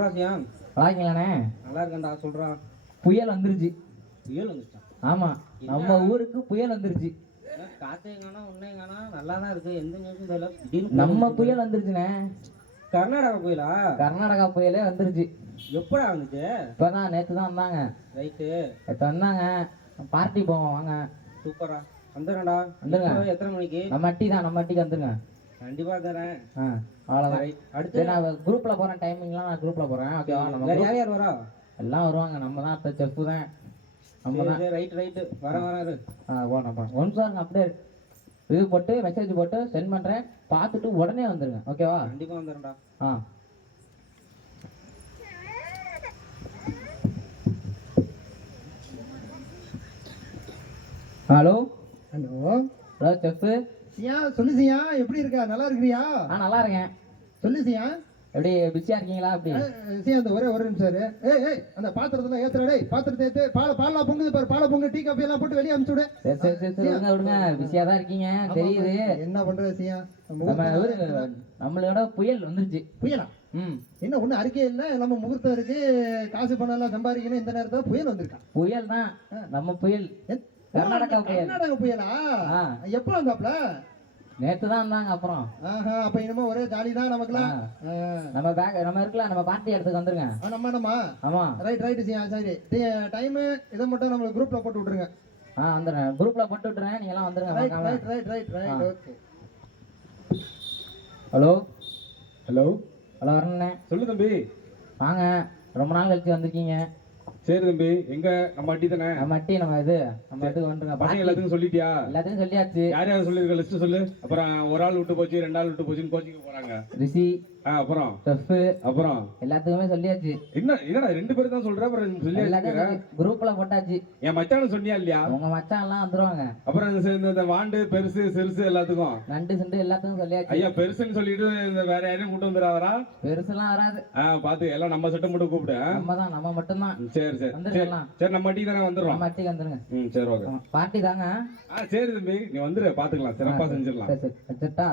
சொல்றா சியான். நல்லா இருக்கீங்களாண்ணே? நல்லா இருக்கேன்டா, சொல்றா. புயல் வந்துருச்சு. புயல் வந்துச்சா? ஆமா, நம்ம ஊருக்கு புயல் வந்துருச்சு. காத்தையும் காணா ஒன்னையும் காணா, நல்லா தான் இருக்கு. எந்த நியூஸும் தெரியல. நம்ம புயல் வந்துருச்சுண்ணே. கர்நாடகா புயலா? கர்நாடகா புயலே வந்துருச்சு. எப்படா வந்துச்சு? இப்பதான் நேற்று தான் வந்தாங்க. ரைட்டு. நேற்று வந்தாங்க. பார்ட்டி போவோம் வாங்க. சூப்பரா வந்துடுறேன்டா. வந்துருங்க. எத்தனை மணிக்கு? நம்ம அட்டிக்கு வந்துருங்க. கண்டிப்பா தரேன். அவ்வளோதான். அடுத்து நான் குரூப்ல போறேன். டைமிங்லாம் நான் குரூப்ல போறேன். ஓகேவா? நம்ம யார் யார் வரா? எல்லாம் வருவாங்க. நம்ம தான் இப்போ செஃப் தான். நம்ம தான். ரைட்டு வர போனோம். ஒன் சார் அப்படியே இது போட்டு மெசேஜ் போட்டு சென்ட் பண்றேன். பார்த்துட்டு உடனே வந்துருங்க. ஓகேவா? கண்டிப்பா வந்துடுறேன்டா. Hello hello chef. சியா சொல்லு சியா, எப்படி இருக்கா? நல்லா இருக்கிறியா? நல்லா இருக்கேன். சொல்லு சியா. எப்படி பிஸியா இருக்கீங்களா? அப்படி சியா அந்த ஒரே நிமிஷம் இரு. ஏய் அந்த பாத்திரத்துல ஏத்துறா. டேய் பாத்திரத்தை ஏத்து. பாலெல்லாம் பொங்குது பாரு. பாலை பொங்கு, டீ காஃபி எல்லாம் போட்டு வெளியே அனுப்பிச்சு விடு. சரி விடுங்க. பிஸியா தான் இருக்கீங்க தெரியுது. என்ன பண்றது சியா? நம்மளோட புயல் வந்துருச்சு. புயலா? என்ன ஒண்ணு அறிக்கை இல்ல. நம்ம முகூர்த்தம் இருக்கு, காசு பணம் எல்லாம் சம்பாதிக்கணும். இந்த நேரத்துல புயல் வந்திருக்கா? புயல் தான் நம்ம புயல். கர்நாடகா புயலா? எப்ப வந்தாப்ல? நேத்து தான் வந்தாங்க. அப்புறம் அப்ப இனிமே ஒரே ஜாலி தான் நமக்குலாம். நம்ம இருக்கலாம். நம்ம பார்ட்டி இடத்துக்கு வந்துருங்க. நம்ம ஆமா ரைட் சியா. சரி டைம் இதை மட்டும் நம்ம குரூப்ல போட்டு விட்டுருங்க. வந்துடுறேன். குரூப்ல போட்டு விட்டுறேன். நீங்க எல்லாம் வந்துருங்க. Right okay. ஹலோ வரண்ணே. சொல்லு தம்பி. வாங்க, ரொம்ப நாள் கழிச்சு வந்திருக்கீங்க. சரி தம்பி, எங்க நம்ம அட்டி தானே? நம்ம அட்டி நம்ம இடத்துக்கு வந்துருங்க. பசங்க எல்லாத்துக்கும் சொல்லிட்டியா? எல்லாத்தையும் சொல்லியாச்சு. யார் யார் சொல்லிருக்க லிஸ்ட் சொல்லு. அப்புறம் ஒரு ஆள் விட்டு போச்சு, 2 ஆள் விட்டு போச்சுன்னு கோச்சிங்க போறாங்க. ரிஷி, அப்புறம் செஃப், அப்புறம் எல்லாத்துக்குமே சொல்லியாச்சு. என்னடா 2 பேரும் தான் சொல்ற? அப்புறம் சொல்லியாச்சு. குரூப்ல போட்டாச்சு. என் மச்சான் சொன்னியா இல்லையா? உங்க மச்சான் எல்லாம் வந்துருவாங்க. அப்புறம் இந்த வாண்டு பெருசு சிறுசு எல்லாத்துக்கும் நண்டு சிண்டு எல்லாத்துக்கும் சொல்லியாச்சு. ஐயா பெருசுன்னு சொல்லிட்டு இந்த வேற யாரையும் கூட்டு வந்துடாதரா? பெருசுலாம் வராது. பாத்து எல்லாம் நம்ம செட்டை மட்டும் கூப்பிடு. நம்ம மட்டும் தான். சரி நம்ம அட்டி தானே வந்துடுறோம். நம்ம அட்டிக்கு வந்துருங்க. சரி ஓகே. பார்ட்டி தாங்க. சரி தம்பி, நீ வந்துரு, பாத்துக்கலாம். சிறப்பா செஞ்சிடலாம். சரி வச்சுட்டா.